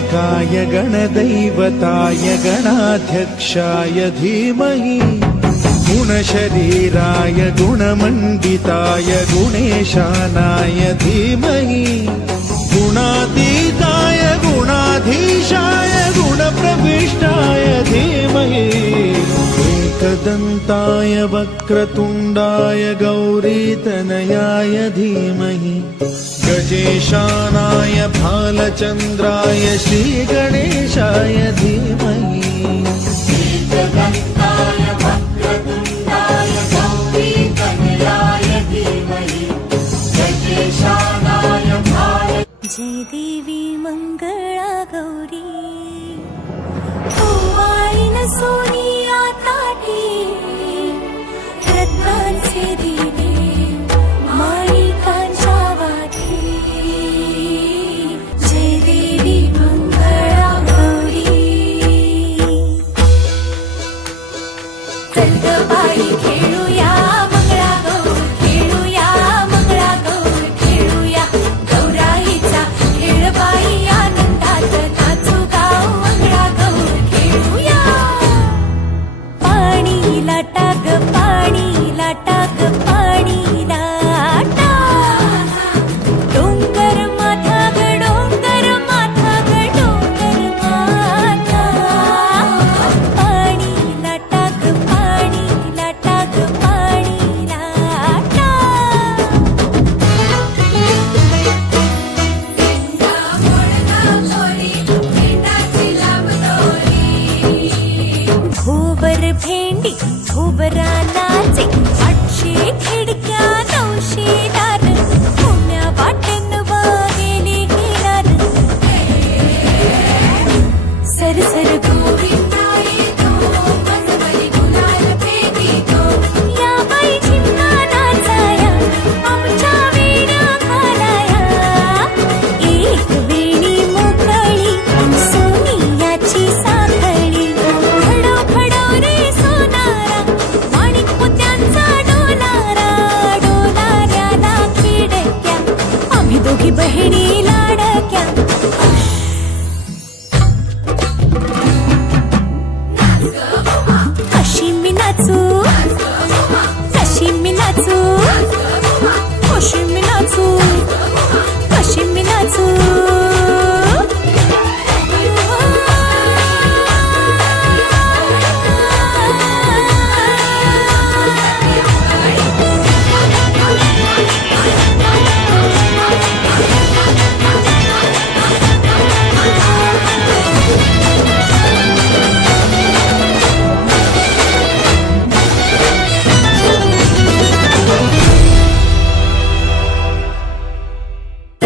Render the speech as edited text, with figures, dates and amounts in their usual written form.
गणनायकाय गणदैवताय गणाध्यक्षाय धीमहि गुणशरीराय गुणमण्डिताय गुणेशानाय धीमहि गुणातीताय गुणाधीशाय गुणप्रविष्टाय धीमहि एकदन्ताय वक्रतुण्डाय गौरीतनयाय धीमहि गजेशानाय भालचन्द्राय श्रीगणेशाय धीमहि एकदन्ताय वक्रतुण्डाय गौरीतनयाय धीमहि गजेशानाय भाल जय देवी मंगला गौरी ओवाळीन सोनिया ताटी रत्नांचे दिवे माणिकांच्या वाटी जय देवी मंगला गौरी चल ग बाई खेळूया मंगळा गौर खेळूया मंगळा गौर खेळूया गौराईचा खेळ बाई आनंदात नाचू गाव मंगळा गौर खेळूया पाणी लाटाग पाणी लाटाग पाणी लाटा डोंगर माथा ग डोंगर माथा ग डोंगर माथा पाणी लाटाग पाणी लाटाग पाणी लाटा घोबर भेंडी घोबरा नाचे